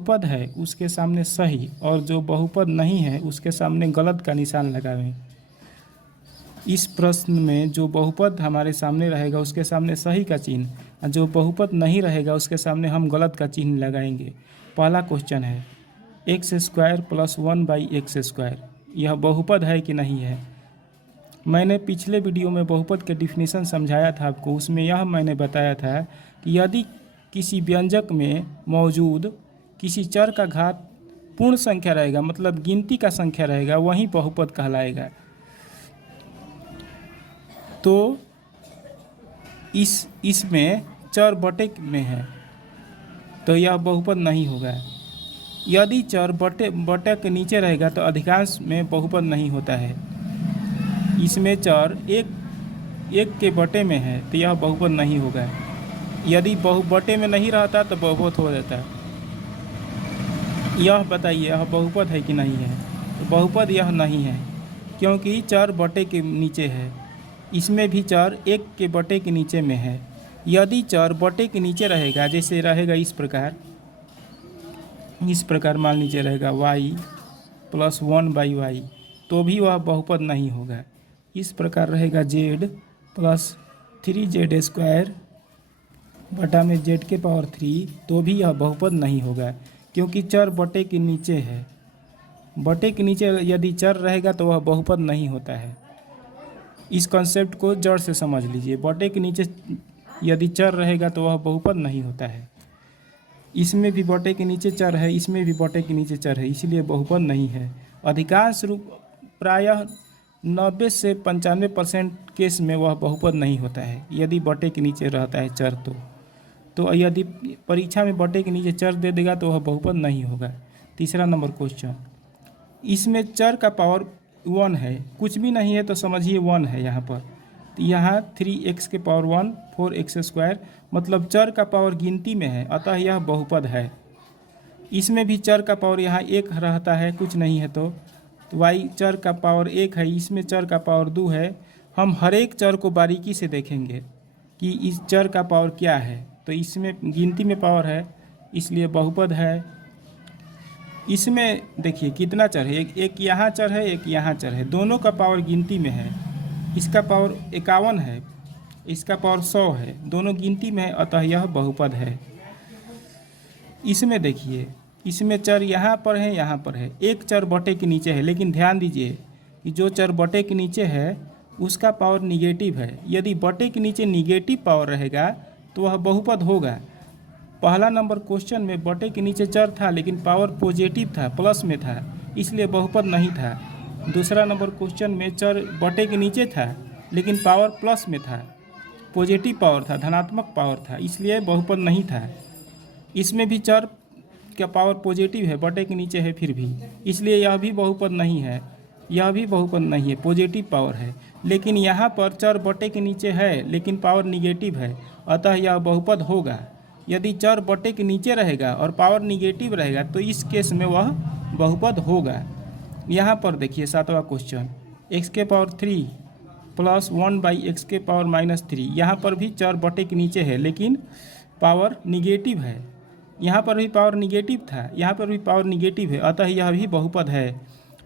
बहुपद है उसके सामने सही और जो बहुपद नहीं है उसके सामने गलत का निशान लगावें। इस प्रश्न में जो बहुपद हमारे सामने रहेगा उसके सामने सही का चिन्ह और जो बहुपद नहीं रहेगा उसके सामने हम गलत का चिन्ह लगाएंगे। पहला क्वेश्चन है एक्स स्क्वायर प्लस 1/x², यह बहुपद है कि नहीं है। मैंने पिछले वीडियो में बहुपद के डिफिनीशन समझाया था आपको, उसमें यह मैंने बताया था कि यदि किसी व्यंजक में मौजूद किसी चर का घात पूर्ण संख्या रहेगा, मतलब गिनती का संख्या रहेगा, वही बहुपद कहलाएगा। तो इसमें चर बटे में है तो यह बहुपद नहीं होगा। यदि चर बटे के नीचे रहेगा तो अधिकांश में बहुपद नहीं होता है। इसमें चर एक के बटे में है तो यह बहुपद नहीं होगा। यदि बटे में नहीं रहता तो बहुपद हो जाता। यह बताइए यह बहुपद है कि नहीं है। तो बहुपद यह नहीं है क्योंकि चर बटे के नीचे है। इसमें भी चर एक के बटे के नीचे में है। यदि चर बटे के नीचे रहेगा, जैसे रहेगा इस प्रकार मान लीजिए रहेगा y + 1/y, तो भी वह बहुपद नहीं होगा। इस प्रकार रहेगा z + 3z² बटा में z⁻3, तो भी यह बहुपद नहीं होगा क्योंकि चर बटे के नीचे है। बटे के नीचे यदि चर रहेगा तो वह बहुपद नहीं होता है। इस कॉन्सेप्ट को जड़ से समझ लीजिए। बटे के नीचे यदि चर रहेगा तो वह बहुपद नहीं होता है। इसमें भी बटे के नीचे चर है, इसमें भी बटे के नीचे चर है, इसलिए बहुपद नहीं है। अधिकांश रूप प्रायः 90 से 95% केस में वह बहुपद नहीं होता है यदि बटे के नीचे रहता है चर। तो यदि परीक्षा में बटे के नीचे चर दे देगा तो वह बहुपद नहीं होगा। तीसरा नंबर क्वेश्चन, इसमें चर का पावर 1 है, कुछ भी नहीं है तो समझिए 1 है यहाँ पर। तो यहाँ 3x⁻1 4x², मतलब चर का पावर गिनती में है, अतः यह बहुपद है। इसमें भी चर का पावर यहाँ 1 रहता है, कुछ नहीं है तो y चर का पावर 1 है, इसमें चर का पावर 2 है। हम हर एक चर को बारीकी से देखेंगे कि इस चर का पावर क्या है। तो इसमें गिनती में पावर है इसलिए बहुपद है। इसमें देखिए कितना चर है, एक यहाँ चर है, एक यहाँ चर है, दोनों का पावर गिनती में है। इसका पावर 51 है, इसका पावर 100 है, दोनों गिनती में है, अतः यह बहुपद है। इसमें देखिए इसमें चर यहाँ पर है, यहाँ पर है, एक चर बटे के नीचे है, लेकिन ध्यान दीजिए कि जो चर बटे के नीचे है उसका पावर निगेटिव है। यदि बटे के नीचे निगेटिव पावर रहेगा तो वह बहुपद होगा। पहला नंबर क्वेश्चन में बटे के नीचे चर था लेकिन पावर पॉजिटिव था, प्लस में था, इसलिए बहुपद नहीं था। दूसरा नंबर क्वेश्चन में चर बटे के नीचे था लेकिन पावर प्लस में था, पॉजिटिव पावर था, धनात्मक पावर था, इसलिए बहुपद नहीं था। इसमें भी चर का पावर पॉजिटिव है, बटे के नीचे है फिर भी, इसलिए यह भी बहुपद नहीं है। यह भी बहुपद नहीं है, पॉजिटिव पावर है। लेकिन यहाँ पर चर बटे के नीचे है लेकिन पावर निगेटिव है, अतः यह बहुपद होगा। यदि चर बटे के नीचे रहेगा और पावर निगेटिव रहेगा तो इस केस में वह बहुपद होगा। यहाँ पर देखिए सातवां क्वेश्चन, x⁻3 + 1/x⁻−3, यहाँ पर भी चर बटे के नीचे है लेकिन पावर निगेटिव है। यहाँ पर भी पावर निगेटिव था, यहाँ पर भी पावर निगेटिव है, अतः यह भी बहुपद है।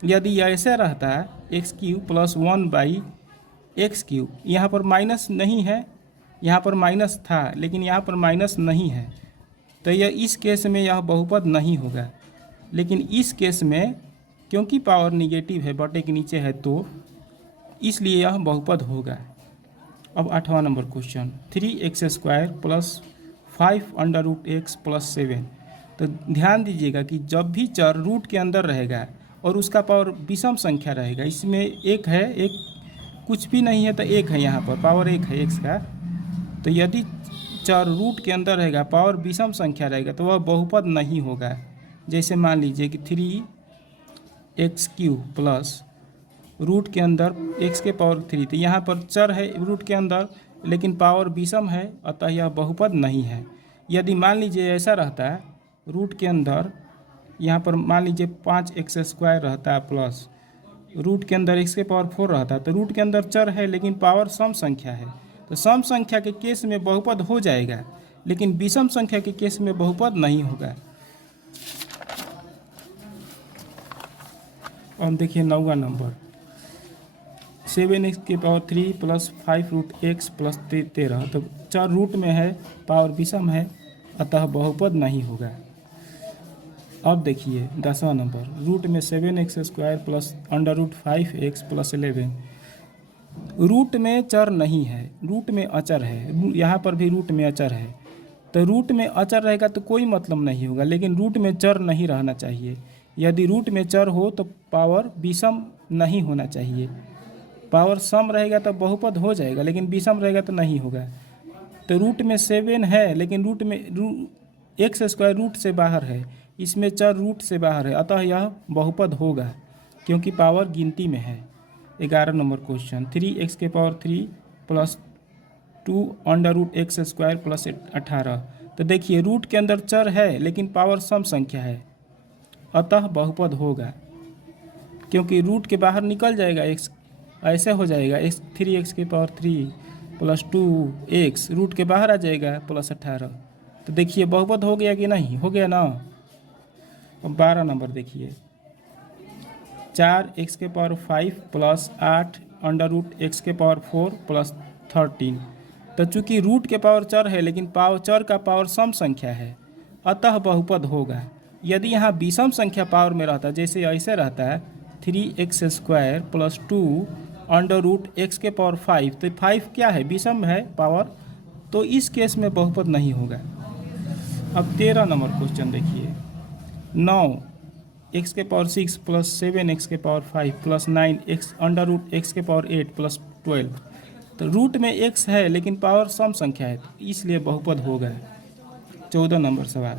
यदि ऐसे रहता x³ + 1/x³, यहाँ पर माइनस नहीं है, यहाँ पर माइनस था लेकिन यहाँ पर माइनस नहीं है, तो यह इस केस में यह बहुपद नहीं होगा। लेकिन इस केस में क्योंकि पावर निगेटिव है, बटे के नीचे है, तो इसलिए यह बहुपद होगा। अब 8वां नंबर क्वेश्चन, 3x² + 5√x + 7। तो ध्यान दीजिएगा कि जब भी चर रूट के अंदर रहेगा और उसका पावर विषम संख्या रहेगा, इसमें एक है, एक कुछ भी नहीं है तो एक है, यहाँ पर पावर 1 है x का, तो यदि चर रूट के अंदर रहेगा, पावर विषम संख्या रहेगा, तो वह बहुपद नहीं होगा। जैसे मान लीजिए कि 3x³ प्लस रूट के अंदर x⁻3, तो यहाँ पर चर है रूट के अंदर लेकिन पावर विषम है, अतः यह बहुपद नहीं है। यदि मान लीजिए ऐसा रहता है रूट के अंदर, यहाँ पर मान लीजिए 5x² रहता है प्लस रूट के अंदर x⁻4 रहता है, तो रूट के अंदर चर है लेकिन पावर सम संख्या है, तो सम संख्या के केस में बहुपद हो जाएगा, लेकिन विषम संख्या के केस में बहुपद नहीं होगा। और देखिए 9वां number 7x³ plus 5√x plus 13। तो चर रूट में है, पावर विषम है, अतः बहुपद नहीं होगा। अब देखिए 10वां नंबर रूट में 7x² plus √5x plus 11। Root में चर नहीं है, रूट में अचर है। यहाँ पर भी रूट में अचर है, तो रूट में अचर रहेगा तो कोई मतलब नहीं होगा, लेकिन रूट में चर नहीं रहना चाहिए। यदि रूट में चर हो तो पावर विषम नहीं होना चाहिए। पावर सम रहेगा तो बहुपद हो जाएगा, लेकिन विषम रहेगा तो नहीं होगा। तो रूट में 7 है, लेकिन रूट में x² रूट से बाहर है, इसमें चर रूट से बाहर है, अतः यह बहुपद होगा क्योंकि पावर गिनती में है। 11 number question 3x³ plus 2√x² plus 18। तो देखिए रूट के अंदर चर है लेकिन पावर सम संख्या है, अतः बहुपद होगा क्योंकि रूट के बाहर निकल जाएगा x, ऐसे हो जाएगा 3x³ प्लस 2x रूट के बाहर आ जाएगा प्लस 18। तो देखिए बहुपद हो गया कि नहीं, हो गया ना। अब 12 नंबर देखिए 4x5 प्लस 8√x4 प्लस 13। तो चूँकि रूट के पावर चर है लेकिन चर का पावर सम संख्या है, अतः बहुपद होगा। यदि यहाँ विषम संख्या पावर में रहता, जैसे ऐसे रहता है 3x² प्लस 2√x5, तो 5 क्या है, विषम है पावर, तो इस केस में बहुपद नहीं होगा। अब 13 नंबर क्वेश्चन देखिए 9x6 plus 7x5 plus 9x√x8 plus 12। तो रूट में x है लेकिन पावर सम संख्या है, इसलिए बहुपद होगा। 14 नंबर सवाल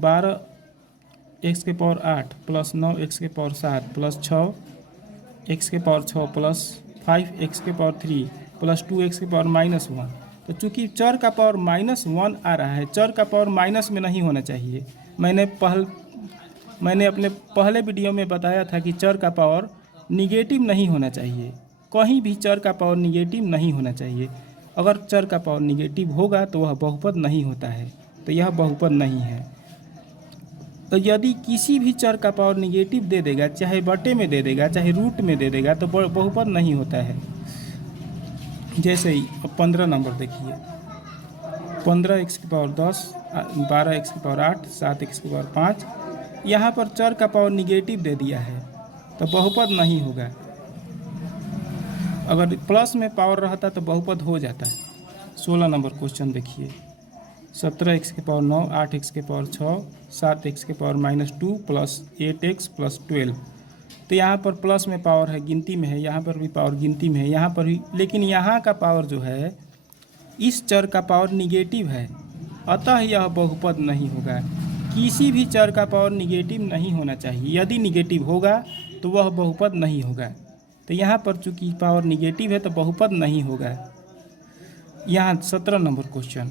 12x8 plus 9x7 plus 6x6 plus 5x3 plus 2x-1। तो चूँकि चर का पावर -1 आ रहा है, चर का पावर माइनस में नहीं होना चाहिए। मैंने अपने पहले वीडियो में बताया था कि चर का पावर निगेटिव नहीं होना चाहिए, कहीं भी चर का पावर निगेटिव नहीं होना चाहिए। अगर चर का पावर निगेटिव होगा तो वह बहुपद नहीं होता है, तो यह बहुपद नहीं है। तो यदि किसी भी चर का पावर निगेटिव दे देगा, चाहे बटे में दे देगा चाहे रूट में दे देगा, तो बहुपद नहीं होता है। जैसे ही 15 नंबर देखिए 15x10 12x8 7x5। यहाँ पर चर का पावर निगेटिव दे दिया है तो बहुपद नहीं होगा। अगर प्लस में पावर रहता तो बहुपद हो जाता है। 16 नंबर क्वेश्चन देखिए 17x9 8x6 7x-2 plus 8x plus 12। तो यहाँ पर प्लस में पावर है, गिनती में है, यहाँ पर भी पावर गिनती में है, यहाँ पर भी, लेकिन यहाँ का पावर जो है इस चर का पावर निगेटिव है, अतः यह बहुपद नहीं होगा। किसी भी चर का पावर निगेटिव नहीं होना चाहिए, यदि निगेटिव होगा तो वह बहुपद नहीं होगा। तो यहाँ पर चूँकि पावर निगेटिव है तो बहुपद नहीं होगा। यहाँ 17 number question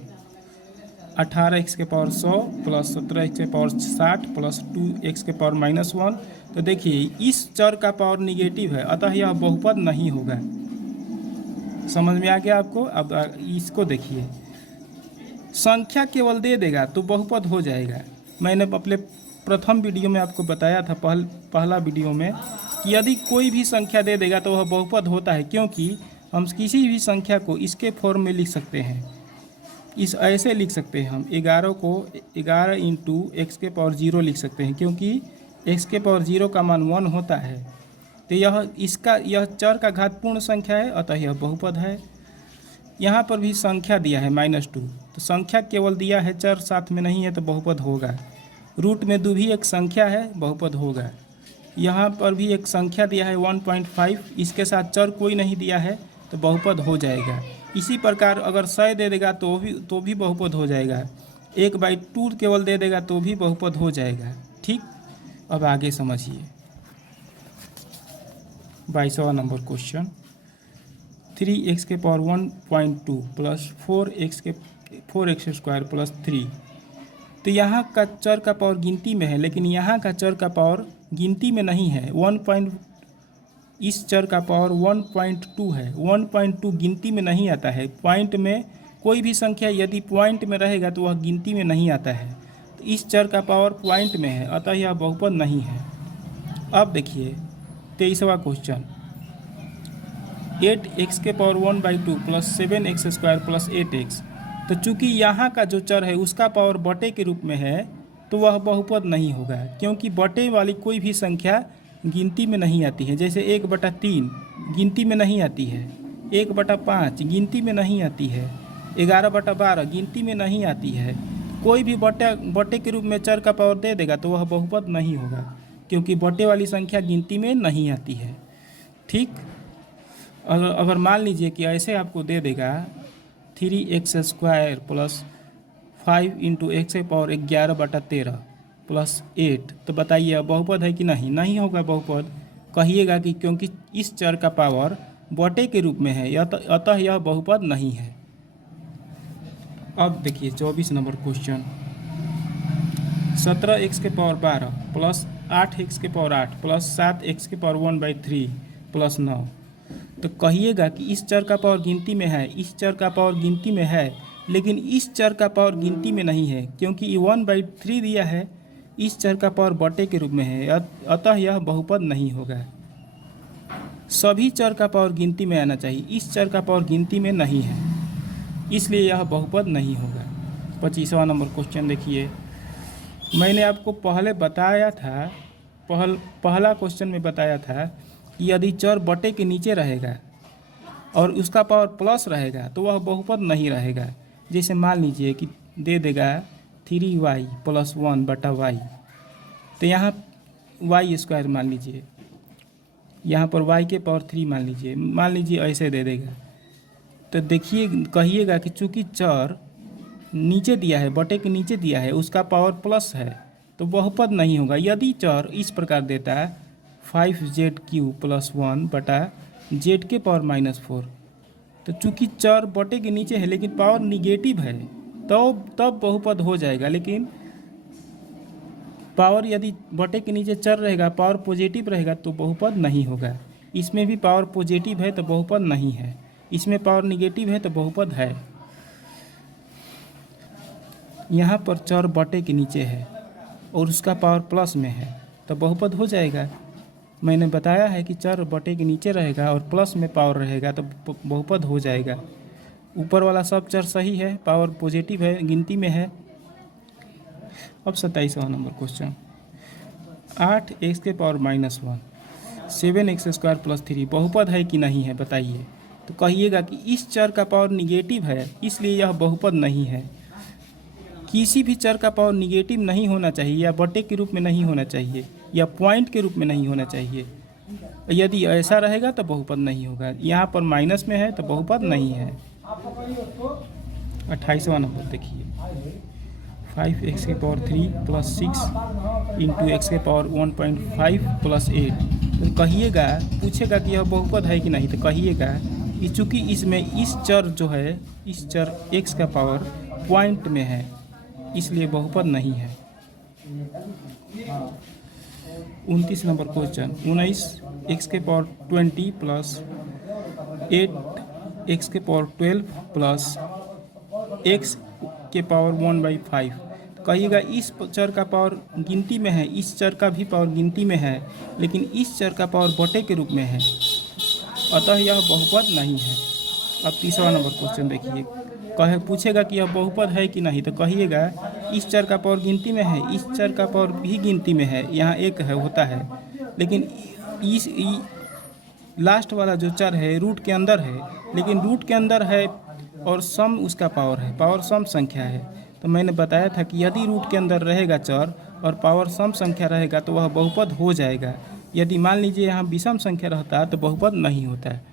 18x100 plus 17x60 plus 2x-1। तो देखिए इस चर का पावर निगेटिव है, अतः यह बहुपद नहीं होगा। समझ में आ गया आपको। अब इसको देखिए, संख्या केवल दे देगा तो बहुपद हो जाएगा। मैंने अपने प्रथम वीडियो में आपको बताया था, पहला वीडियो में, कि यदि कोई भी संख्या दे देगा तो वह बहुपद होता है, क्योंकि हम किसी भी संख्या को इसके फॉर्म में लिख सकते हैं। ऐसे लिख सकते हैं हम 11 को 11 × x⁻0 लिख सकते हैं, क्योंकि x⁻0 का मान 1 होता है। तो यह चर का घातपूर्ण संख्या है, अतः यह बहुपद है। यहाँ पर भी संख्या दिया है -2, तो संख्या केवल दिया है, चर साथ में नहीं है, तो बहुपद होगा। रूट में भी एक संख्या है, बहुपद होगा। यहाँ पर भी एक संख्या दिया है 1.5, इसके साथ चर कोई नहीं दिया है तो बहुपद हो जाएगा। इसी प्रकार अगर 100 दे देगा तो भी बहुपद हो जाएगा। 1/2 केवल दे देगा तो भी बहुपद हो जाएगा। ठीक, अब आगे समझिए 22वां नंबर question 3x⁻1.2 plus 4x² plus 3। तो यहाँ का चर का पावर गिनती में है, लेकिन यहाँ का चर का पावर गिनती में नहीं है। इस चर का पावर 1.2 है। 1.2 गिनती में नहीं आता है। पॉइंट में कोई भी संख्या यदि पॉइंट में रहेगा तो वह गिनती में नहीं आता है। तो इस चर का पावर पॉइंट में है, अतः यह बहुपद नहीं है। अब देखिए 23वां question 8x⁴ plus 7x² plus 8x। तो चूंकि यहाँ का जो चर है उसका पावर बटे के रूप में है तो वह बहुपद नहीं होगा, क्योंकि बटे वाली कोई भी संख्या गिनती में नहीं आती है। जैसे 1/3 गिनती में नहीं आती है, 1/5 गिनती में नहीं आती है, 11/12 गिनती में नहीं आती है। कोई भी बटे के रूप में चर का पावर दे देगा तो वह बहुपद नहीं होगा, क्योंकि बटे वाली संख्या गिनती में नहीं आती है। ठीक, अगर मान लीजिए कि ऐसे आपको दे देगा 3x² प्लस 5 × x⁻11/13 प्लस 8, तो बताइए अब बहुपद है कि नहीं? नहीं होगा बहुपद। कहिएगा कि क्योंकि इस चर का पावर बटे के रूप में है अतः यह बहुपद नहीं है। अब देखिए 24 number question 17x⁻12 plus 8x⁸ plus 7x⁻1/3 plus 9। तो कहिएगा कि इस चर का पावर गिनती में है, इस चर का पावर गिनती में है, लेकिन इस चर का पावर गिनती में नहीं है, क्योंकि 1/3 दिया है। इस चर का पावर बटे के रूप में है अतः यह बहुपद नहीं होगा। सभी चर का पावर गिनती में आना चाहिए, इस चर का पावर गिनती में नहीं है, इसलिए यह बहुपद नहीं होगा। 25वां नंबर क्वेश्चन देखिए, मैंने आपको पहले बताया था, पहला क्वेश्चन में बताया था कि यदि चर बटे के नीचे रहेगा और उसका पावर प्लस रहेगा तो वह बहुपद नहीं रहेगा। जैसे मान लीजिए कि दे देगा 3y + 1/y, तो यहाँ y² मान लीजिए, यहाँ पर y के पावर 3 मान लीजिए ऐसे दे देगा। तो देखिए कहिएगा कि चूँकि चर नीचे दिया है, बटे के नीचे दिया है, उसका पावर प्लस है तो बहुपद नहीं होगा। यदि चर इस प्रकार देता है 5z³ + 1/z⁻⁴, तो चूँकि चर बटे के नीचे है लेकिन पावर निगेटिव है तो तब बहुपद हो जाएगा। लेकिन पावर यदि बटे के नीचे चर रहेगा, पावर पॉजिटिव रहेगा तो बहुपद नहीं होगा। इसमें भी पावर पॉजिटिव है तो बहुपद नहीं है, इसमें पावर निगेटिव है तो बहुपद है। यहाँ पर चर बटे के नीचे है और उसका पावर प्लस में है तो बहुपद हो जाएगा। मैंने बताया है कि चर बटे के नीचे रहेगा और प्लस में पावर रहेगा तो बहुपद हो जाएगा। ऊपर वाला सब चर सही है, पावर पॉजिटिव है, गिनती में है। अब 27वां नंबर क्वेश्चन 8x⁻−1 7x² + 3 बहुपद है कि नहीं है बताइए। तो कहिएगा कि इस चर का पावर निगेटिव है इसलिए यह बहुपद नहीं है। किसी भी चर का पावर निगेटिव नहीं होना चाहिए, या बटे के रूप में नहीं होना चाहिए, या पॉइंट के रूप में नहीं होना चाहिए। यदि ऐसा रहेगा तो बहुपद नहीं होगा। यहाँ पर माइनस में है तो बहुपद नहीं है। 28वां नंबर देखिए 5x⁻3 + 6 × x⁻1.5 + 8। तो कहिएगा, पूछेगा कि यह बहुपद है कि नहीं, तो कहिएगा कि चूँकि इसमें इस चर जो है, इस चर x का पावर पॉइंट में है इसलिए बहुपद नहीं है। 29 number question 19x⁻20 + 8x⁻12 + x⁻1/5। कहिएगा इस चर का पावर गिनती में है, इस चर का भी पावर गिनती में है, लेकिन इस चर का पावर बटे के रूप में है अतः यह बहुपद नहीं है। अब 30वां नंबर क्वेश्चन देखिए, पूछेगा कि यह बहुपद है कि नहीं, तो कहिएगा इस चर का पावर गिनती में है, इस चर का पावर भी गिनती में है, यहाँ एक है होता है, लेकिन इस लास्ट वाला जो चर है रूट के अंदर है, लेकिन रूट के अंदर है और सम उसका पावर है, पावर सम संख्या है। तो मैंने बताया था कि यदि रूट के अंदर रहेगा चर और पावर सम संख्या रहेगा तो वह बहुपद हो जाएगा। यदि मान लीजिए यहाँ विषम संख्या रहता है तो बहुपद नहीं होता है।